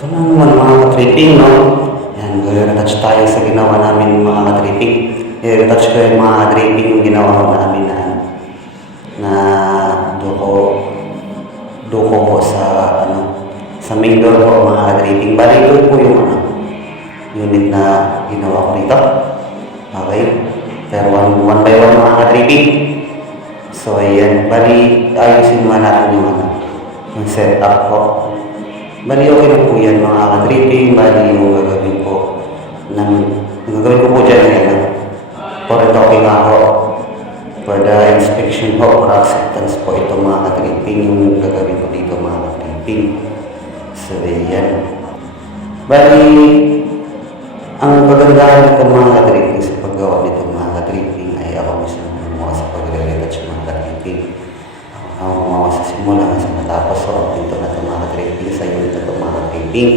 Ito na naman mga ka-tripping, no? Yan, retouch tayo sa ginawa namin mga ka-tripping. I-retouch ko yung mga ka-tripping yung ginawa namin na duko po sa, sa main door po mga ka-tripping. Bali, ito po yung, unit na ginawa ko dito. Okay? Pero one by one mga ka-tripping. So, ayan. Bali, ayusin naman natin yung setup po. Bali, okay na po yan mga ka-tripping. Bali, yung gagawin ko po dyan yan. For talking ako. For the inspection po, for acceptance po ito mga ka-tripping. Yung gagawin ko dito mga ka-tripping. So, ayan. Bali, ang kagandahan nito mga ka-tripping sa paggawa nito mga ka-tripping ay ako mismo gumawa sa pagre-retouch mga ka-tripping. Ako gumawa sa simula sa matapos so pinto na ito mga ka-tripping sa unit na ito mga ka-tripping.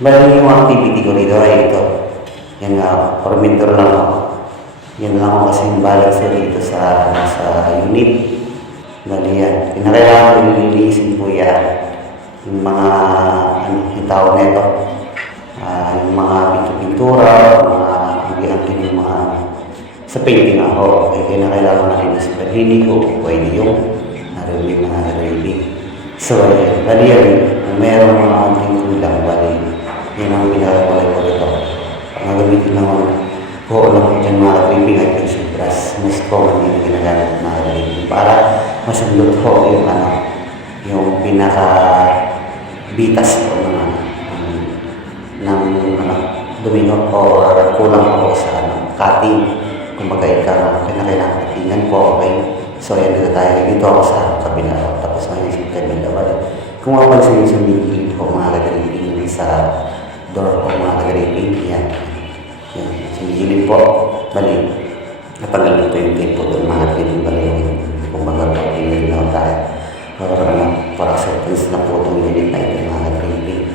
Bali yung activity ko dito ay ito. Yan nga, formator lang ako. Yan lang ako kasi balance dito sa unit. Bali yan. Kinakailangan ko nililisin po yan. Yung mga, yung tawag na ito. Yung mga pintura, mga hanggang yung mga sa painting ako. Kaya kinakailangan natin na sa palili ko. Pwede yung yung mga narinig. So, ayan. Bali yan. Kung mayroong mga konting kulang, bali. Yan ang pinakakulay ko rito. Ang gagamitin lang ko lang dyan mga tripping ay pencil brush. Mas common yung ginagamit ng mga tripping para masundot ko yung yung pinaka bitas ko ng dumino ko or kulang ako sa cutting. Kung magkailangan tingnan ko, okay? So, ayan dito tayo. Dito ako sa kabila. Tapos ngayon sa kabila. Bali, kung mapansin yung sa migilid ko mga ka-tripping sa door ko mga ka-tripping, yan. Yan. Sa migilid po, bali, natanggal dito yung tape po doon mga ka-tripping. Bali, kung magkakaroon na tayo. For acceptance na po itong unit na ito mga ka-tripping.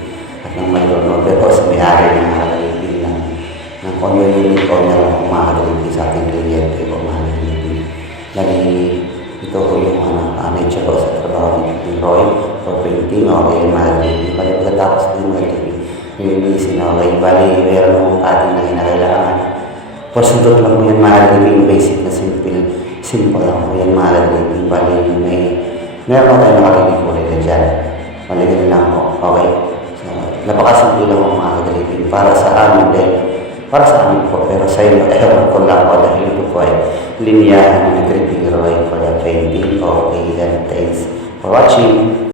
At nang may door number ko sa may-ari ng mga ka-tripping ng condo unit ko na mga ka-tripping sa ating kliyente ko mga ka-tripping. Lagi ito ko yung nature ko sa trabaho ni Roy for painting o kaya mag-painting. Bali pagkatapos din mag-painting, nililisin ako kayo. Bali, meron akong cutting na kinakailangan. For sundot lang mo yan mag-painting, basic na simple lang po yan mag-painting. Bali, meron ako tayo nakarinig ko rin dyan. Bali, ganun lang po. Okay. So, napakasimple lang ako mag-painting para sa amin din. Para sa amin po, pero sa iyo, ewan ko lang po dahil ito po ay linyahan ng tripping Roy for the painting. Okay, then thanks for watching.